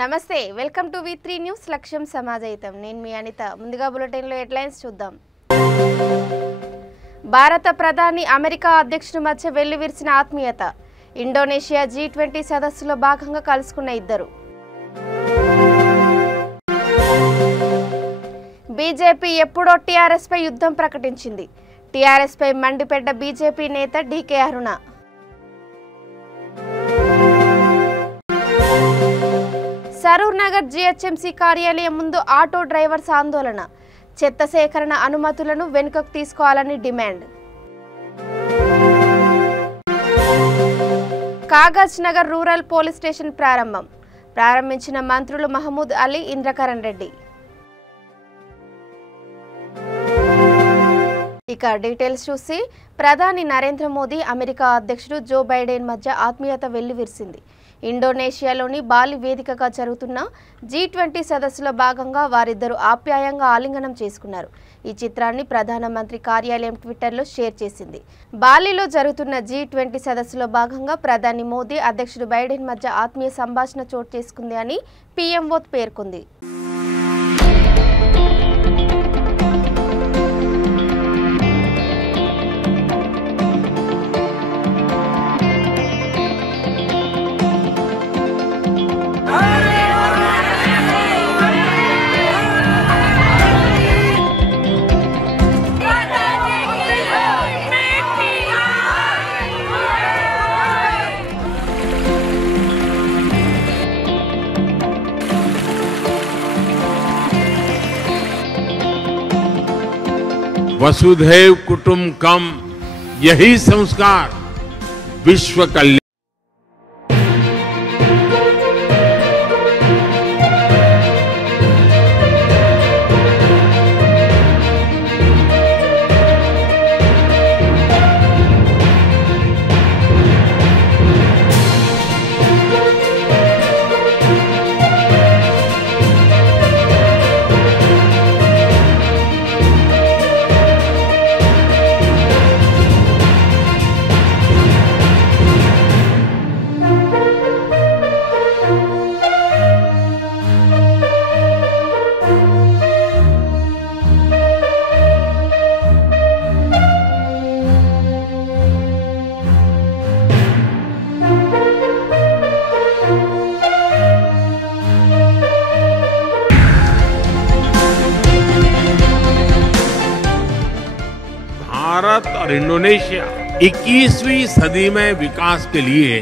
నమస్తే welcome to వి3 news లక్ష్యం సమాజయితం నేను మీ అనిత ముందుగా బులెటిన్ లో హెడ్లైన్స్ చూద్దాం భారత ప్రధాని అమెరికా అధ్యక్షుడి మధ్య వెల్లివిరిసిన ఆత్మీయత ఇండోనేషియా G20 సదస్సులో భాగంగా కలుసుకున్న ఇద్దరు బీజేపీ ఎప్పుడో టీఆర్ఎస్ పై యుద్ధం ప్రకటించింది టీఆర్ఎస్ పై మండిపడ్డ బీజేపీ నేత డీకే అరుణ సరూర్ నగర్ జీహెచ్ఎంసీ కార్యాలయం ముందు ఆటో డ్రైవర్స్ ఆందోళన చెత్త సేకరణ అనుమతులను వెనుకకు తీసుకోవాలని demand Kagaz Nagar rural police station ప్రారంభించిన మంత్రులు మహమూద్ అలీ ఇంద్రకరణ్ రెడ్డి ఇక డీటెయిల్స్ చూసి ప్రధాని నరేంద్ర మోదీ అమెరికా అధ్యక్షుడు జో బైడెన్ మధ్య ఆత్మీయత వెల్లివిరిసింది ఇండోనేషియాలోని బాలి వేదికగా జరుగుతున్న G20 సదస్సులో భాగంగా వారిద్దరూ ఆప్యాయంగా ఆలింగనం చేసుకున్నారు ఈ చిత్రాన్ని ప్రధానమంత్రి కార్యాలయం ట్విట్టర్లో షేర్ చేసింది బాలిలో జరుగుతున్న G20 సదస్సులో భాగంగా ప్రధాని మోదీ అధ్యక్షుడు బైడెన్ మధ్య ఆత్మీయ సంభాషణ చోటు చేసుకుంది అని PMO పేర్కొంది वसुधैव कुटुंबकम यही संस्कार विश्व कल्याण भारत और इंडोनेशिया 21वीं सदी में विकास के लिए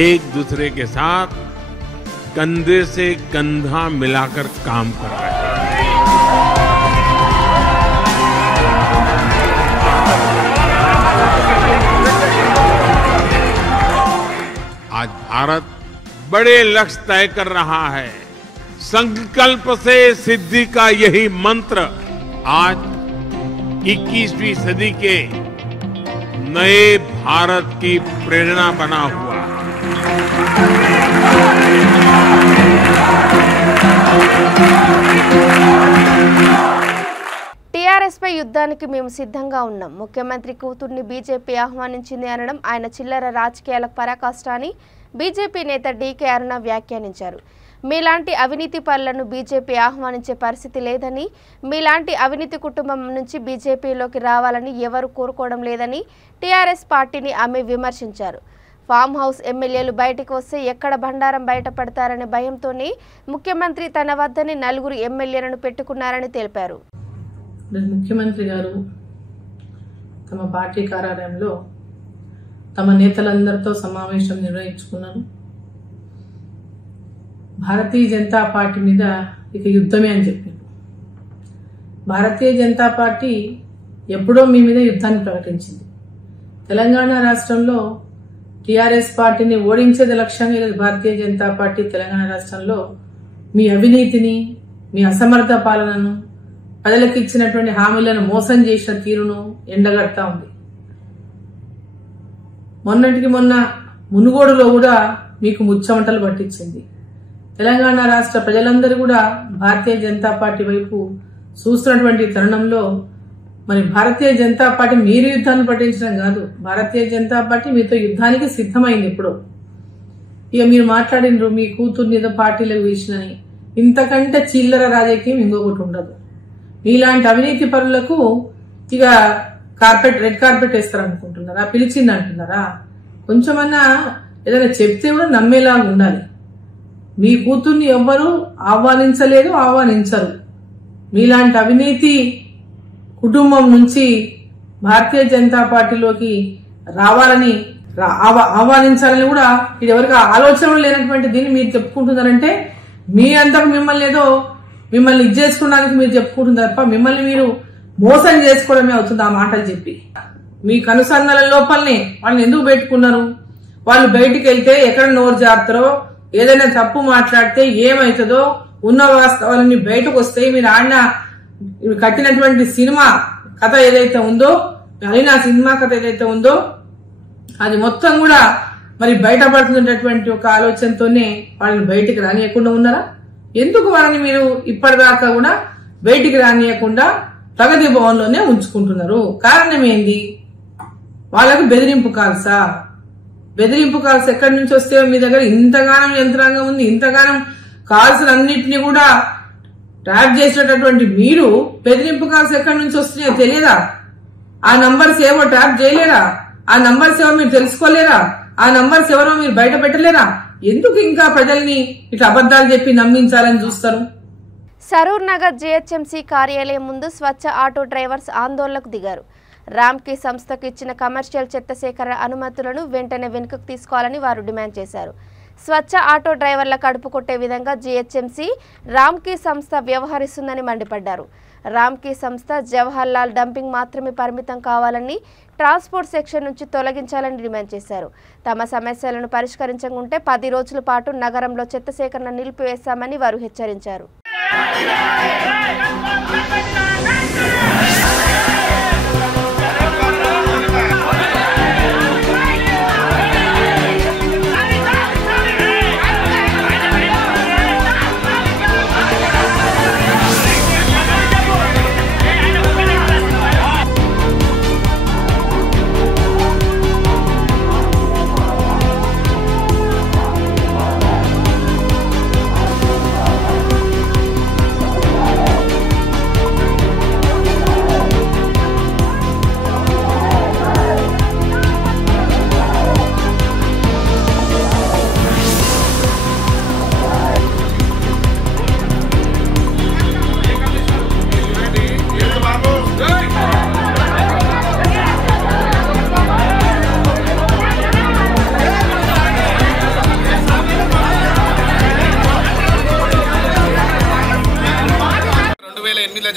एक दूसरे के साथ कंधे से कंधा मिलाकर काम कर रहे हैं आज भारत बड़े लक्ष्य तय कर रहा है संकल्प से सिद्धि का यही मंत्र आज 21वीं सदी के नए भारत की प्रेरणा बना हुआ టీఆర్ఎస్ పై యుద్ధానికి మేము సిద్ధంగా ఉన్నాం ముఖ్యమంత్రి కూతుర్ని బీజేపీ ఆహ్వానించింది అనడం ఆయన చిల్లర రాజకీయాలకు పరాకాష్ట అని బీజేపీ నేత డీకే అరుణ వ్యాఖ్యానించారు మీలాంటి అవినీతి పరులను బీజేపీ ఆహ్వానించే పరిస్థితి లేదని మీలాంటి అవినీతి కుటుంబం నుంచి బీజేపీలోకి రావాలని ఎవరు కోరుకోవడం లేదని టీఆర్ఎస్ పార్టీని ఆమె విమర్శించారు ఫామ్ హౌస్ ఎమ్మెల్యేలు బయటకు వస్తే ఎక్కడ బండారం బయటపడతారనే భయంతోనే ముఖ్యమంత్రి తన వద్దనే 4 ఎమ్మెల్యేలను పెట్టుకున్నారని తెలిపారు ముఖ్యమంత్రి గారు తమ పార్టీ కార్యాలయంలో తమ నేతలందరితో సమావేశం నిర్వహించుకున్నారు భారతీయ జనతా పార్టీ మీద ఇక యుద్ధమే అని చెప్పారు భారతీయ జనతా పార్టీ ఎప్పుడో మీ మీద యుద్ధాన్ని ప్రకటించింది తెలంగాణ రాష్ట్రంలో టీఆర్ఎస్ పార్టీని ఓడించేది లక్ష్యంగా భారతీయ జనతా పార్టీ తెలంగాణ రాష్ట్రంలో మీ అవినీతిని మీ అసమర్థ పాలనను ప్రజలకు ఇచ్చినటువంటి హామీలను మోసం చేసిన తీరును ఎండగడతా ఉంది మొన్నటికి మొన్న మునుగోడులో కూడా మీకు ముచ్చమటలు పట్టించింది తెలంగాణ రాష్ట్ర ప్రజలందరూ కూడా భారతీయ జనతా పార్టీ వైపు చూస్తున్నటువంటి తరుణంలో మరి భారతీయ జనతా పార్టీ మీరు యుద్ధాన్ని పట్టించడం కాదు, భారతీయ జనతా పార్టీ మీతో యుద్ధానికి సిద్ధమైంది. ఇప్పుడు ఇక మీరు మాట్లాడినరు మీ కూతుర్ని ఏదో పార్టీలకు వేసినని, ఇంతకంటే చిల్లర రాజకీయం ఇంకొకటి ఉండదు. మీలాంటి అవినీతి పరులకు ఇక రెడ్ కార్పెట్ వేస్తారనుకుంటున్నారా? పిలిచింది అంటున్నారా? కొంచెమన్నా ఏదైనా చెప్తే కూడా నమ్మేలాగా ఉండాలి. మీ కూతుర్ని ఎవ్వరూ ఆహ్వానించరు. మీలాంటి అవినీతి కుటుంబం నుంచి భారతీయ జనతా పార్టీలోకి రావాలని ఆహ్వానించాలని కూడా ఇది ఎవరికి ఆలోచనలు లేనటువంటి దీన్ని మీరు చెప్పుకుంటున్నారంటే మీ అంతకు మిమ్మల్ని ఇచ్చేసుకోవడానికి మీరు చెప్పుకుంటున్నారు తప్ప మిమ్మల్ని మీరు మోసం చేసుకోవడమే అవుతుంది ఆ మాటలు చెప్పి. మీ కనుసన్నల లోపలనే వాళ్ళని ఎందుకు పెట్టుకున్నారు? వాళ్ళు బయటికి వెళ్తే ఎక్కడ నోరు జారుతారో, ఏదైనా తప్పు మాట్లాడితే ఏమవుతుందో, ఉన్న వాస్తవాలన్నీ బయటకు వస్తాయి. మీరు ఆడిన కట్టినటువంటి సినిమా కథ ఏదైతే ఉందో, అయినా సినిమా కథ ఏదైతే ఉందో అది మొత్తం కూడా మరి బయటపడుతున్నటువంటి ఒక ఆలోచనతోనే వాళ్ళని బయటికి రానియకుండా ఉన్నారా? ఎందుకు వాళ్ళని మీరు ఇప్పటిదాకా కూడా బయటికి రానియకుండా ప్రగతి భవన్లోనే ఉంచుకుంటున్నారు? కారణం ఏంది? వాళ్ళకు బెదిరింపు కాల్సా? బెదిరింపు కాల్స్ ఎక్కడి నుంచి వస్తే మీ దగ్గర ఇంతగానం యంత్రాంగం ఉంది, ఇంతగానం కాల్స్ అన్నింటినీ కూడా ట్రాప్ చేసేటటువంటి మీరు బెదిరింపు కాల్స్ ఎక్కడి నుంచి వస్తున్నాయో తెలియదా? ఆ నంబర్స్ ఏవో ట్రాప్ చేయలేరా? ఆ నంబర్స్ ఏవో మీరు తెలుసుకోలేరా? ఆ నంబర్స్ ఎవరో మీరు బయట పెట్టలేరా? ఎందుకు ఇంకా ప్రజల్ని ఇట్లా అబద్దాలు చెప్పి నమ్మించాలని చూస్తారు? సరూర్ నగర్ జీహెచ్ఎంసీ కార్యాలయం ముందు స్వచ్ఛ ఆటో డ్రైవర్స్ ఆందోళనకు దిగారు. రామ్కీ సంస్థకు ఇచ్చిన కమర్షియల్ చెత్త సేకరణ అనుమతులను వెంటనే వెనుకకు తీసుకోవాలని వారు డిమాండ్ చేశారు. స్వచ్ఛ ఆటో డ్రైవర్ల కడుపు కొట్టే విధంగా జీహెచ్ఎంసీ రామ్కీ సంస్థ వ్యవహరిస్తుందని మండిపడ్డారు. రామ్కీ సంస్థ జవహర్ లాల్ డంపింగ్ మాత్రమే పరిమితం కావాలని, ట్రాన్స్పోర్ట్ సెక్షన్ నుంచి తొలగించాలని డిమాండ్ చేశారు. తమ సమస్యలను పరిష్కరించకుంటే 10 రోజుల పాటు నగరంలో చెత్త సేకరణ నిలిపివేస్తామని వారు హెచ్చరించారు.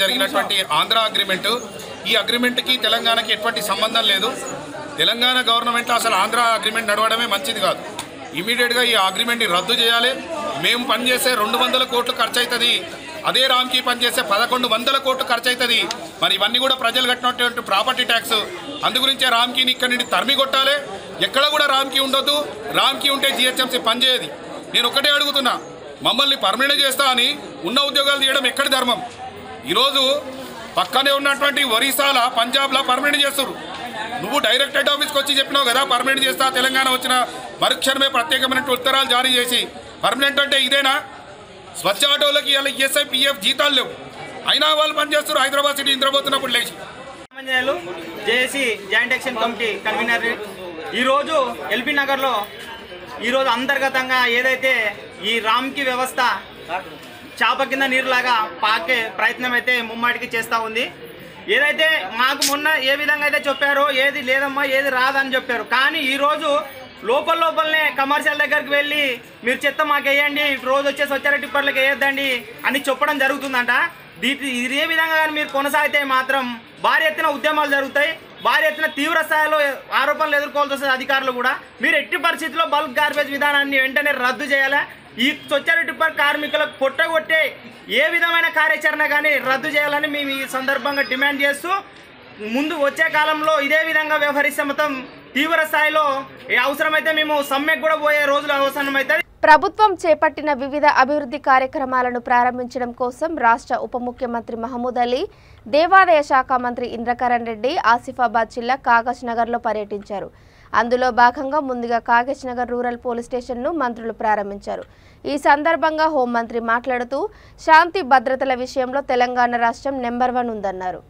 జరిగినటువంటి ఆంధ్ర అగ్రిమెంట్, ఈ అగ్రిమెంట్కి తెలంగాణకి ఎటువంటి సంబంధం లేదు. తెలంగాణ గవర్నమెంట్ అసలు ఆంధ్ర అగ్రిమెంట్ నడవడమే మంచిది కాదు. ఇమీడియట్గా ఈ అగ్రిమెంట్ని రద్దు చేయాలి. మేము పనిచేసే 200 కోట్లు ఖర్చు అవుతుంది, అదే రామ్కి పనిచేసే 1100 కోట్లు ఖర్చు అవుతుంది. మరి ఇవన్నీ కూడా ప్రజలు కట్టినటువంటి ప్రాపర్టీ ట్యాక్స్. అందుగురించే రామ్కీని ఇక్కడి నుండి తరిమి కొట్టాలి. ఎక్కడ కూడా రామ్కీ ఉండొద్దు. రామ్కీ ఉంటే జీహెచ్ఎంసీ పనిచేయదు. నేను ఒకటే అడుగుతున్నా, మమ్మల్ని పర్మనెంట్ చేస్తా అని ఉన్న ఉద్యోగాలు తీయడం ఎక్కడి ధర్మం? ఈరోజు పక్కనే ఉన్నటువంటి ఒరిస్సాల, పంజాబ్లో పర్మనెంట్ చేస్తారు. నువ్వు డైరెక్ట్ హెడ్ ఆఫీస్కి వచ్చి చెప్పినావు కదా పర్మనెంట్ చేస్తా. తెలంగాణ వచ్చిన మరుక్షణమే ప్రత్యేకమైన ఉత్తరాలు జారీ చేసి పర్మనెంట్ అంటే ఇదేనా? స్వచ్ఛ ఆటోలకి ఇలా ఈఎస్ఐ పిఎఫ్ జీతాలు లేవు, అయినా వాళ్ళు పనిచేస్తారు. హైదరాబాద్ సిటీ నిద్రపోతున్నప్పుడు లేచి. JAC joint action committee convener ఈరోజు ఎల్బీ నగర్లో ఈరోజు అంతర్గతంగా ఏదైతే ఈ రామ్కీ వ్యవస్థ చాప కింద నీరులాగా పాకే ప్రయత్నం అయితే ముమ్మాటికి చేస్తూ ఉంది. ఏదైతే మాకు మొన్న ఏ విధంగా అయితే చెప్పారో ఏది లేదమ్మా ఏది రాదని చెప్పారు, కానీ ఈరోజు లోపలనే కమర్షియల్ దగ్గరికి వెళ్ళి మీరు చెత్త మాకు వేయండి, రోజు వచ్చే స్వచ్ఛ టిప్పర్లకు వేయొద్దండి అని చెప్పడం జరుగుతుందంట. ఇదే విధంగా కానీ మీరు కొనసాగితే మాత్రం భారీ ఎత్తున ఉద్యమాలు జరుగుతాయి, భారీ ఎత్తున తీవ్ర స్థాయిలో ఆరోపణలు ఎదుర్కోవాల్సి వస్తుంది. అధికారులు కూడా మీరు ఎట్టి పరిస్థితుల్లో బల్క్ గార్బేజ్ విధానాన్ని వెంటనే రద్దు చేయాలి. ఈ స్వచ్ఛ టిప్పర్ కార్మికులకు కొట్టగొట్టే ఏ విధమైన కార్యాచరణ కానీ రద్దు చేయాలని మేము ఈ సందర్భంగా డిమాండ్ చేస్తూ, ముందు వచ్చే కాలంలో ఇదే విధంగా వ్యవహరిస్తే మొత్తం తీవ్ర స్థాయిలో అవసరమైతే మేము సమ్మెకు కూడా పోయే రోజులు అవసరమైతే. ప్రభుత్వం చేపట్టిన వివిధ అభివృద్ధి కార్యక్రమాలను ప్రారంభించడం కోసం రాష్ట్ర ఉప ముఖ్యమంత్రి మహమూద్ అలీ, దేవాదాయ శాఖ మంత్రి ఇంద్రకరణ్ రెడ్డి ఆసిఫాబాద్ జిల్లా కాగజ్ నగర్లో పర్యటించారు. అందులో భాగంగా ముందుగా కాగజ్ నగర్ రూరల్ పోలీస్ స్టేషన్ను మంత్రులు ప్రారంభించారు. ఈ సందర్భంగా హోంమంత్రి మాట్లాడుతూ శాంతి భద్రతల విషయంలో తెలంగాణ రాష్ట్రం నెంబర్ 1 ఉందన్నారు.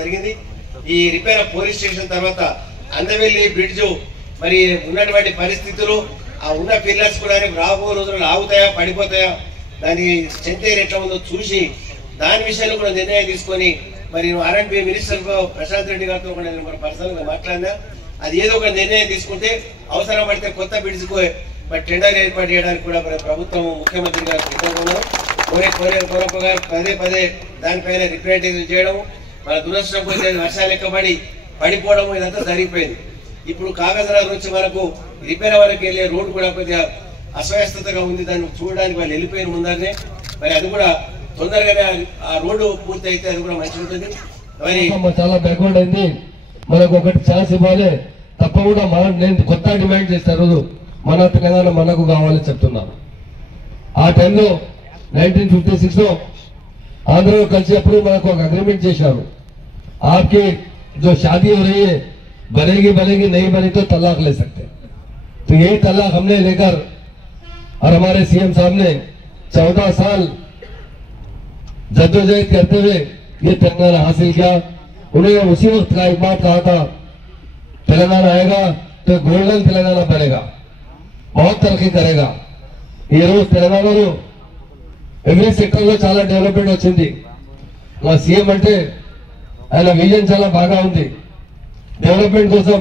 జరిగింది. ఈ రిపేర్ పోలీస్ స్టేషన్ తర్వాత అందవెల్లి బ్రిడ్జ్ మరి ఉన్నటువంటి పరిస్థితులు ఆ ఉన్న పిల్లర్స్ కూడా రాబో రోజుల్లో ఆగుతాయా పడిపోతాయా దాని స్ట్రెంత్ ఎట్లా ఉందో చూసి దాని విషయంలో కూడా నిర్ణయం తీసుకొని మరి ఆర్ఎండ్బి మినిస్టర్ ప్రశాంత్ రెడ్డి గారితో కూడా నేను పర్సనల్ గా మాట్లాడినా అది ఏదో ఒక నిర్ణయం తీసుకుంటే అవసరం పడితే కొత్త బ్రిడ్జ్ కు మరి టెండర్ ఏర్పాటు చేయడానికి కూడా ప్రభుత్వం ముఖ్యమంత్రి గారు సిద్ధంగా ఉన్నారు. కోరప్ప గారు పదే దానిపైన రిప్రజెంటేటివ్ చేయడం మన దురదృష్టం పోతే వర్షాలు ఎక్కబడి పడిపోవడం ఇదంతా జరిగిపోయింది. ఇప్పుడు కాగజ్ నగర్ నుంచి మనకు రిపేర్ వరకు వెళ్ళే రోడ్డు కూడా కొద్దిగా అస్వస్థతగా ఉంది. దాన్ని చూడడానికి వాళ్ళు వెళ్ళిపోయిన ముందరనే మరి అది కూడా తొందరగానే ఆ రోడ్డు పూర్తి అయితే అది కూడా మంచిగా ఉంటుంది. మరి చాలా బ్యాక్వర్డ్ అయింది. మనకు ఒకటి ఛాన్స్ ఇవ్వాలి. తప్పకుండా నేను కొత్త డిమాండ్ చేస్తాను. మన తెలంగాణ మనకు కావాలని చెప్తున్నాను. ఆ టైంలో 1956 లో ఆంధ్రలో కలిసినప్పుడు మనకు ఒక అగ్రిమెంట్ చేశారు. आपकी जो शादी हो रही है बनेगी नहीं बनी तो तलाक ले सकते. तो यही तलाक हमने लेकर और हमारे सीएम साहब ने 14 साल जद्दोजहद करते हुए ये तेलंगाना हासिल किया. उन्होंने उसी वक्त का एक बात कहा था, तेलंगाना आएगा तो गोल्डन तेलंगाना बनेगा, बहुत तरक्की करेगा. ये रोज तेलंगाना ఎవ్రీ సెక్టర్ లో చాలా డెవలప్మెంట్ వచ్చింది. మా సీఎం అంటే ఆయన విజన్ చాలా బాగా ఉంది డెవలప్మెంట్ కోసం.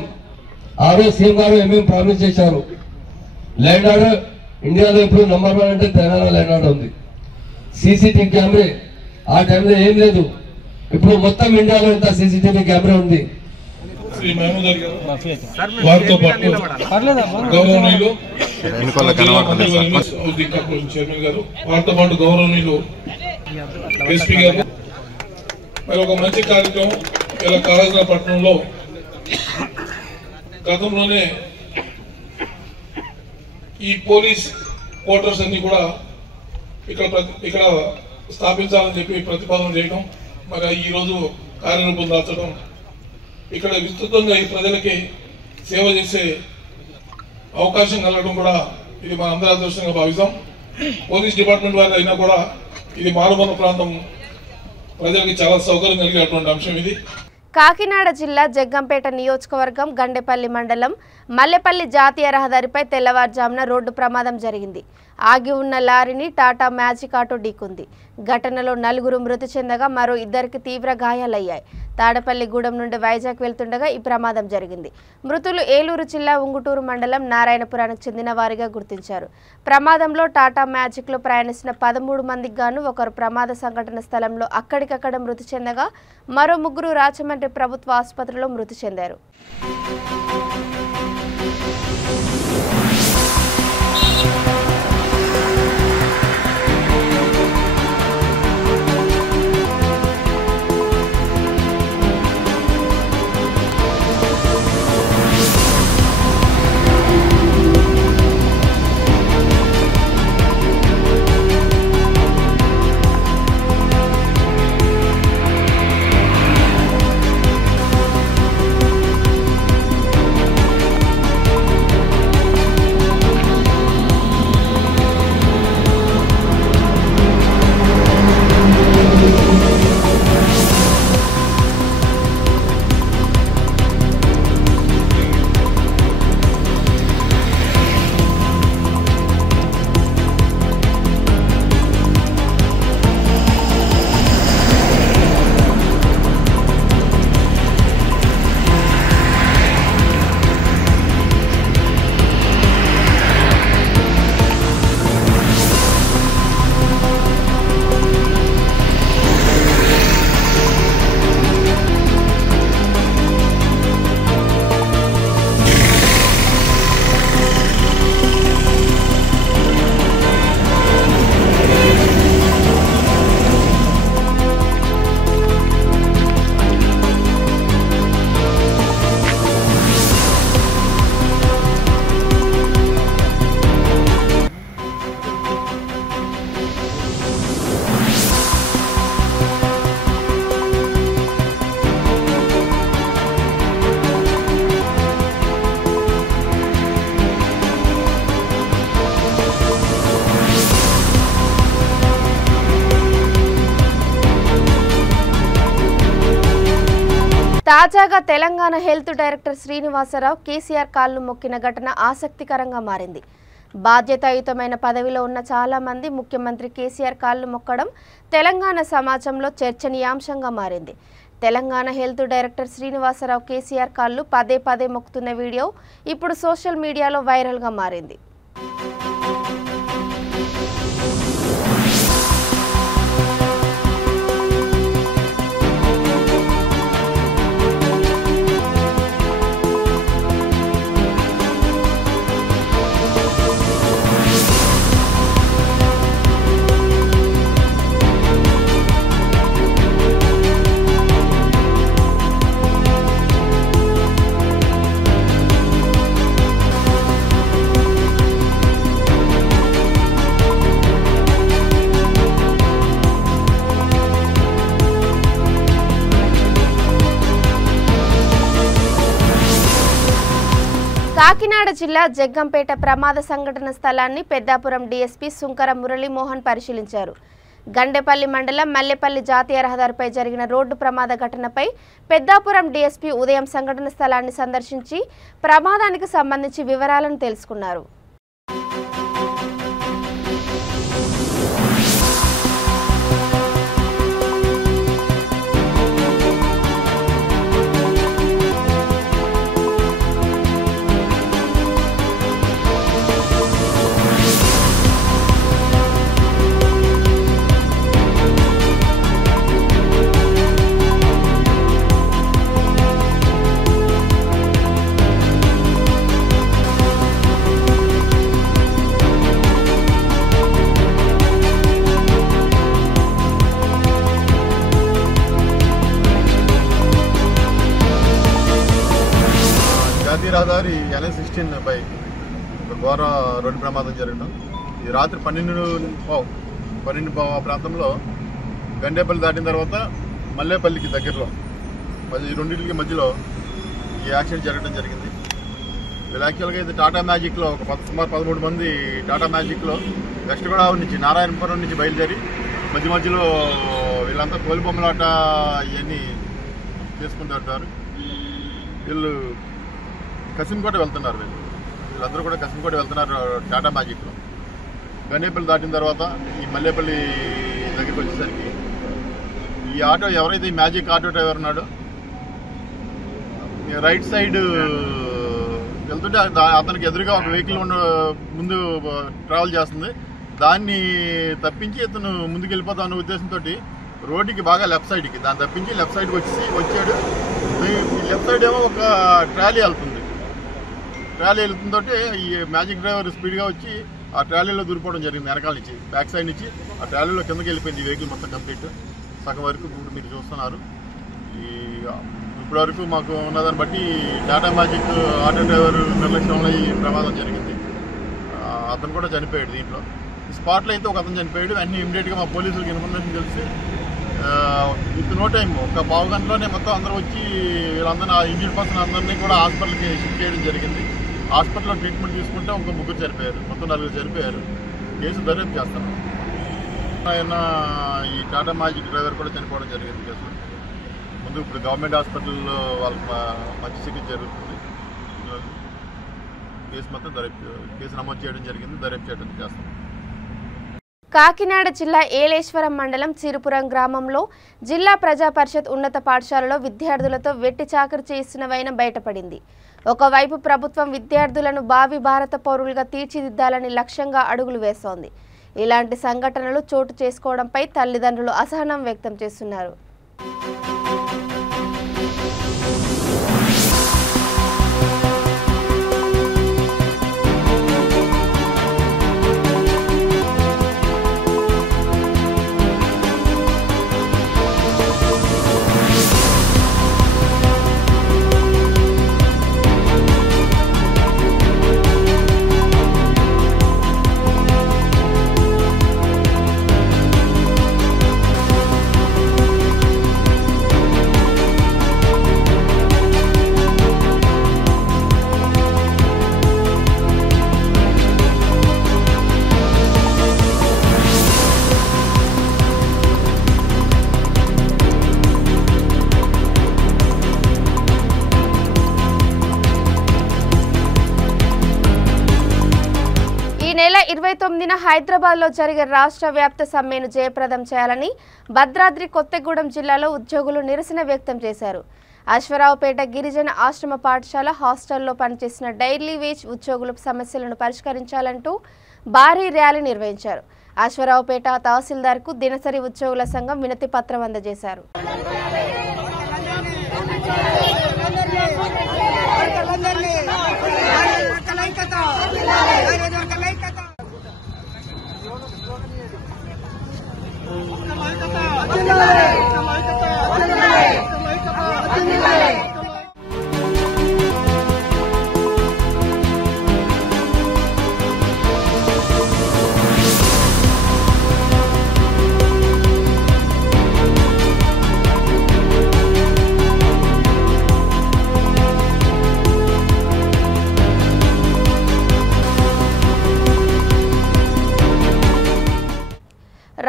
ఆ రోజు సీఎం గారు ఏమేమి ప్రామిస్ చేశారు. ల్యాండ్ ఆర్డర్ ఇండియాలో ఇప్పుడు నంబర్ 1 అంటే తెలంగాణ ల్యాండ్ ఆర్డర్ ఉంది. సీసీటీవీ కెమెరా ఆ టైంలో ఏం లేదు. ఇప్పుడు మొత్తం ఇండియాలో ఇంత సీసీటీవీ కెమెరా ఉంది. శ్రీ మహమూద్ అలీ గారు వారితో పాటు గౌరవనీయులు చైర్మన్ గారు, వారితో పాటు గౌరవనీయులు ఎస్పీ గారు, మరి ఒక మంచి కార్యక్రమం ఇలా కాగజ్ పట్టణంలో గతంలోనే ఈ పోలీస్ క్వార్టర్స్ అన్ని కూడా ఇక్కడ స్థాపించాలని చెప్పి ప్రతిపాదన చేయడం, మరి ఈ రోజు కార్యరూపం దాల్చడం, ఇక్కడ విస్తృతంగా ఈ ప్రజలకి సేవ చేసే అవకాశం కలగడం కూడా ఇది మన అందరి అదృష్టంగా భావిస్తాం. పోలీస్ డిపార్ట్మెంట్ వారి అయినా కూడా ఇది మారుమూల ప్రాంతం ప్రజలకి చాలా సౌకర్యం కలిగేటువంటి అంశం ఇది. కాకినాడ జిల్లా జగ్గంపేట నియోజకవర్గం గండేపల్లి మండలం మల్లెపల్లి జాతీయ రహదారిపై తెల్లవారుజామున రోడ్డు ప్రమాదం జరిగింది. ఆగి ఉన్న లారీని టాటా మ్యాజిక్ ఆటో ఢీకొంది. ఘటనలో 4 మృతి చెందగా మరో 2కి తీవ్ర గాయాలయ్యాయి. తాడపల్లిగూడెం నుండి వైజాగ్ వెళ్తుండగా ఈ ప్రమాదం జరిగింది. మృతులు ఏలూరు జిల్లా ఉంగుటూరు మండలం నారాయణపురానికి చెందిన వారిగా గుర్తించారు. ప్రమాదంలో టాటా మ్యాజిక్లో ప్రయాణిస్తున్న 13 మందికి గాను ఒకరు ప్రమాద సంఘటన స్థలంలో అక్కడికక్కడ మృతి చెందగా మరో 3 రాజమండ్రి ప్రభుత్వ ఆసుపత్రిలో మృతి చెందారు. తాజాగా తెలంగాణ హెల్త్ డైరెక్టర్ శ్రీనివాసరావు కేసీఆర్ కాళ్లు మొక్కిన ఘటన ఆసక్తికరంగా మారింది. బాధ్యతాయుతమైన పదవిలో ఉన్న చాలా మంది ముఖ్యమంత్రి కేసీఆర్ కాళ్లు మొక్కడం తెలంగాణ సమాజంలో చర్చనీయాంశంగా మారింది. తెలంగాణ హెల్త్ డైరెక్టర్ శ్రీనివాసరావు కేసీఆర్ కాళ్లు పదే పదే మొక్కుతున్న వీడియో ఇప్పుడు సోషల్ మీడియాలో వైరల్గా మారింది. కాకినాడ జిల్లా జగ్గంపేట ప్రమాద సంఘటన స్థలాన్ని పెద్దాపురం డీఎస్పీ సుంకర మురళీమోహన్ పరిశీలించారు. గండేపల్లి మండలం మల్లెపల్లి జాతీయ రహదారిపై జరిగిన రోడ్డు ప్రమాద ఘటనపై పెద్దాపురం డీఎస్పీ ఉదయం సంఘటన స్థలాన్ని సందర్శించి ప్రమాదానికి సంబంధించి వివరాలను తెలుసుకున్నారు. జాతీయ రహదారి NH-16 పై ఘోర రోడ్డు ప్రమాదం జరగడం ఈ రాత్రి 12:15 ప్రాంతంలో గండేపల్లి దాటిన తర్వాత మల్లేపల్లికి దగ్గరలో ఈ రెండింటికి మధ్యలో ఈ యాక్సిడెంట్ జరగడం జరిగింది. వీళ్ళు యాక్చువల్గా ఇది టాటా మ్యాజిక్లో సుమారు 13 మంది టాటా మ్యాజిక్లో వెస్ట్ గోదావరి నుంచి నారాయణపురం నుంచి బయలుదేరి మధ్యలో వీళ్ళంతా కోలిబొమ్మలాట ఇవన్నీ చేసుకుంటుంటారు. వీళ్ళు కసింకోట వెళ్తున్నారు. వీళ్ళందరూ కూడా కసింకోట వెళ్తున్నారు టాటా మ్యాజిక్లో. గండేపల్లి దాటిన తర్వాత ఈ మల్లేపల్లి దగ్గరికి వచ్చేసరికి ఈ ఆటో ఎవరైతే ఈ మ్యాజిక్ ఆటో డ్రైవర్ ఉన్నాడో రైట్ సైడ్ వెళ్తుంటే అతనికి ఎదురుగా ఒక వెహికల్ ముందు ట్రావెల్ చేస్తుంది. దాన్ని తప్పించి ఇతను ముందుకు వెళ్ళిపోతామన్న ఉద్దేశంతో రోడ్డుకి బాగా లెఫ్ట్ సైడ్కి దాన్ని తప్పించి లెఫ్ట్ సైడ్కి వచ్చాడు. లెఫ్ట్ సైడ్ ఏమో ఒక ట్రాలీ వెళ్తుంది. ట్రాలీ వెళ్తుందో ఈ మ్యాజిక్ డ్రైవర్ స్పీడ్గా వచ్చి ఆ ట్రాలీలో దూరిపోవడం జరిగింది. వెనకాల నుంచి బ్యాక్ సైడ్ నుంచి ఆ ట్రాలీలో కిందకి వెళ్ళిపోయింది. ఈ వెహికల్ మొత్తం కంప్లీట్ సగం వరకు ఇప్పుడు మీరు చూస్తున్నారు. ఇప్పటి వరకు మాకు ఉన్నదాన్ని బట్టి టాటా మ్యాజిక్ ఆటో డ్రైవర్ నిర్లక్ష్యంలో ఈ ప్రమాదం జరిగింది. అతను కూడా చనిపోయాడు. దీంట్లో స్పాట్లో అయితే ఒక అతను చనిపోయాడు. అన్నీ ఇమీడియట్గా మా పోలీసులకు ఇన్ఫర్మేషన్ తెలిసి విత్ నో టైం ఒక పావు గంటలోనే మొత్తం అందరూ వచ్చి వీళ్ళందరూ ఇంజూర్డ్ పర్సన్ అందరినీ కూడా హాస్పిటల్కి షిఫ్ట్ చేయడం జరిగింది. హాస్పిటల్లో ట్రీట్మెంట్ తీసుకుంటే ఒక 3 చనిపోయారు. మొత్తం 4 చనిపోయారు. కేసు దర్యాప్తు చేస్తున్నాం. ఆయన ఈ టాటా మ్యాజిక్ డ్రైవర్ కూడా చనిపోవడం జరిగింది. కేసు ముందు ఇప్పుడు గవర్నమెంట్ హాస్పిటల్లో వాళ్ళకి మంచి చికిత్స జరుగుతుంది. కేసు మొత్తం కేసు నమోదు చేయడం జరిగింది. దర్యాప్తు చేయడం చేస్తాం. కాకినాడ జిల్లా ఏలేశ్వరం మండలం చిరుపురం గ్రామంలో జిల్లా ప్రజా పరిషత్ ఉన్నత పాఠశాలలో విద్యార్థులతో వెట్టి చాకరీ చేస్తున్న వైనం బయటపడింది. ఒకవైపు ప్రభుత్వం విద్యార్థులను భావి భారత పౌరులుగా తీర్చిదిద్దాలని లక్ష్యంగా అడుగులు వేస్తోంది. ఇలాంటి సంఘటనలు చోటు చేసుకోవడంపై తల్లిదండ్రులు అసహనం వ్యక్తం చేస్తున్నారు. నెల 29న హైదరాబాద్లో జరిగే రాష్ట్ర వ్యాప్త సమ్మెను జయప్రదం చేయాలని భద్రాద్రి కొత్తగూడెం జిల్లాలో ఉద్యోగులు నిరసన వ్యక్తం చేశారు. అశ్వరావుపేట గిరిజన ఆశ్రమ పాఠశాల హాస్టల్లో పనిచేసిన డైలీ వేజ్ ఉద్యోగుల సమస్యలను పరిష్కరించాలంటూ భారీ ర్యాలీ నిర్వహించారు. అశ్వరావుపేట తహసీల్దార్కు దినసరి ఉద్యోగుల సంఘం వినతి పత్రం అందజేశారు.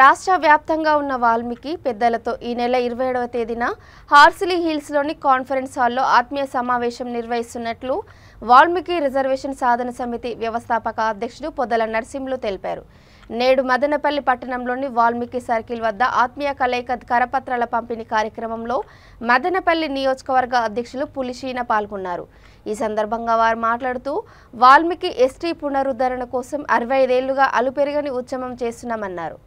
రాష్ట్ర వ్యాప్తంగా ఉన్న వాల్మీకి పెద్దలతో ఈ నెల 27వ తేదీన హార్సిలీ హిల్స్లోని కాన్ఫరెన్స్ హాల్లో ఆత్మీయ సమావేశం నిర్వహిస్తున్నట్లు వాల్మీకి రిజర్వేషన్ సాధన సమితి వ్యవస్థాపక అధ్యక్షుడు పొదల నరసింహులు తెలిపారు. నేడు మదనపల్లి పట్టణంలోని వాల్మీకి సర్కిల్ వద్ద ఆత్మీయ కలయిక కరపత్రాల పంపిణీ కార్యక్రమంలో మదనపల్లి నియోజకవర్గ అధ్యక్షులు పులిశీన పాల్గొన్నారు. ఈ సందర్భంగా వారు మాట్లాడుతూ వాల్మీకి ఎస్టీ పునరుద్ధరణ కోసం 65 ఏళ్లుగా అలుపెరగని ఉద్యమం చేస్తున్నామన్నారు.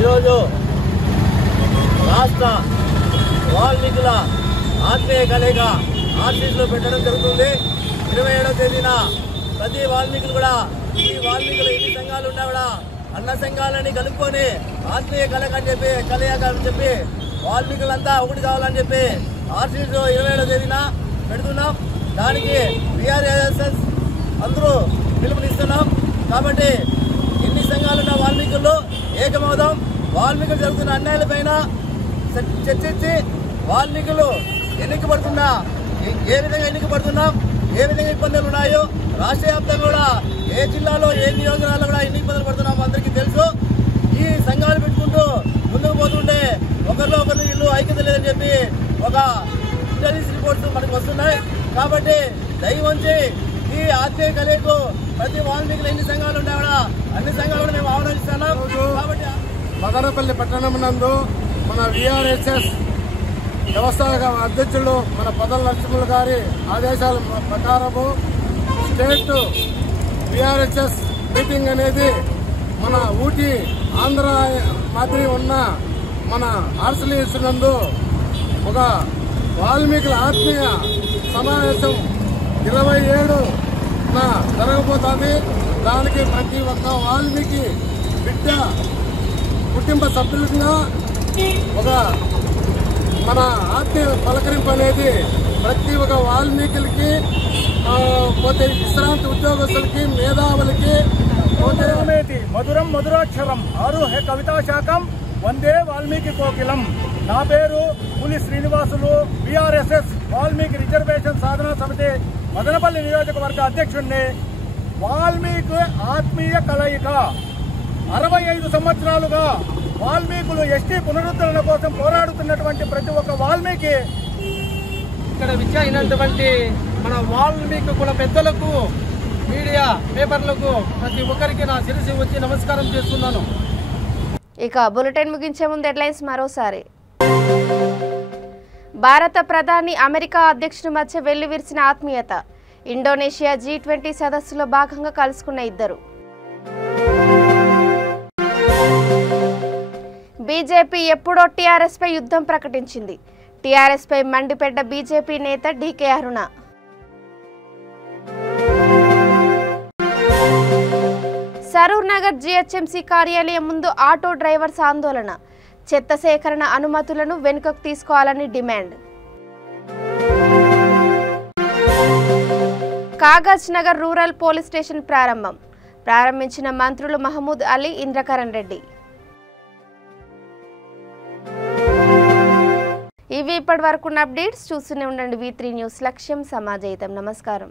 ఈరోజు రాష్ట్ర వాల్మీకుల ఆత్మీయ కలయిక ఆర్టీసీలో పెట్టడం జరుగుతుంది. 27వ తేదీన ప్రతి వాల్మీకులు కూడా ఈ వాల్మీకులు ఎన్ని సంఘాలు ఉన్నా కూడా అన్న సంఘాలని కలుపుకొని ఆత్మీయ కలయిక అని చెప్పి వాల్మీకులంతా ఒకటి కావాలని చెప్పి ఆర్టీసీలో 27వ తేదీన పెడుతున్నాం. దానికి బీఆర్ఎస్ఎస్ అందరూ పిలుపునిస్తున్నాం. కాబట్టి ఎన్ని సంఘాలున్న వాల్మీకుల్లో ఏకమవుదాం. వాల్మీకులు జరుగుతున్న అన్యాయాలపైన చర్చించి వాల్మీకులు ఎన్నికబడుతున్నా ఏ విధంగా ఎన్నికబడుతున్నాం, ఏ విధంగా ఇబ్బందులు ఉన్నాయో రాష్ట్ర వ్యాప్తంగా కూడా ఏ జిల్లాలో ఏ నియోజకవర్గాల్లో కూడా ఎన్ని ఇబ్బందులు పడుతున్నామో అందరికీ తెలుసు. ఈ సంఘాలు పెట్టుకుంటూ ముందుకు పోతుంటే ఒకరిలో ఒకరు ఇల్లు ఐక్యత లేదని చెప్పి ఒక ఇంటెలిజెన్స్ రిపోర్ట్స్ మనకు వస్తున్నాయి. కాబట్టి దయవంచి ఈ ఆత్మీయ కలయికకు ప్రతి వాల్మీకులు ఎన్ని సంఘాలు ఉన్నా కూడా అన్ని సంఘాలు కూడా మేము ఆహ్వానిస్తున్నాం. కాబట్టి మదనపల్లి పట్టణం నందు మన విఆర్ఎస్ఎస్ వ్యవస్థాపక అధ్యక్షులు మన పొదల నరసింహులు గారి ఆదేశాల ప్రకారము స్టేట్ విఆర్ఎస్ఎస్ మీటింగ్ అనేది మన ఊటీ ఆంధ్ర మాదిరి ఉన్న మన హార్సిలీ నందు ఒక వాల్మీకుల ఆత్మీయ సమావేశం 27న జరగబోతుంది. దానికి ప్రతి ఒక్క వాల్మీకి బిడ్డ కుటుంబ సభ్యులుగా ఒక మన ఆత్మీయ పలకరింపు అనేది ప్రతి ఒక్క వాల్మీకులకి పోతే విశ్రాంతి ఉద్యోగస్తులకి మేధావులకి మధురం మధురాక్షరం ఆరుహే కవితా శాఖం వందే వాల్మీకి కోకిలం. నా పేరు పులి శ్రీనివాసులు, బీఆర్ఎస్ఎస్ వాల్మీకి రిజర్వేషన్ సాధనా సమితి మదనపల్లి నియోజకవర్గ అధ్యక్షుడిని. వాల్మీకి ఆత్మీయ కలయిక 65 సంవత్సరాలుగా వాల్మీకులు ఎస్టీ పునరుద్ధరణ కోసం పోరాడుతున్నటువంటి ప్రతి ఒక్క వాల్మీకి ఇక్కడ విద్య అయినటువంటి మన వాల్మీకి కుల పెద్దలకు, మీడియా పేపర్లకు ప్రతి ఒక్కరికి నా శిరసి వచ్చి నమస్కారం చేస్తున్నాను. ఇక బులెటిన్ ముగించే ముందు హెడ్లైన్స్ మరోసారి. భారత ప్రధాని అమెరికా అధ్యక్షుడి మధ్య వెల్లివిరిసిన ఆత్మీయత. ఇండోనేషియా G20 సదస్సులో భాగంగా కలుసుకున్న ఇద్దరు. బీజేపీ ఎప్పుడో టీఆర్ఎస్ పై యుద్ధం ప్రకటించింది. టీఆర్ఎస్ పై మండిపడ్డ బీజేపీ నేత డీకే అరుణ. సరూర్ నగర్ జీహెచ్ఎంసీ కార్యాలయం ముందు ఆటో డ్రైవర్స్ ఆందోళన. చెత్త సేకరణ అనుమతులను వెనుకకు తీసుకోవాలని demand. Kagaz Nagar rural police station ప్రారంభించిన మంత్రులు మహమూద్ అలీ, ఇంద్రకరణ్ రెడ్డి. ఇవి ఇప్పటి వరకు అప్డేట్స్. చూస్తూనే ఉండండి V3 న్యూస్. లక్ష్యం సమాజహితం. నమస్కారం.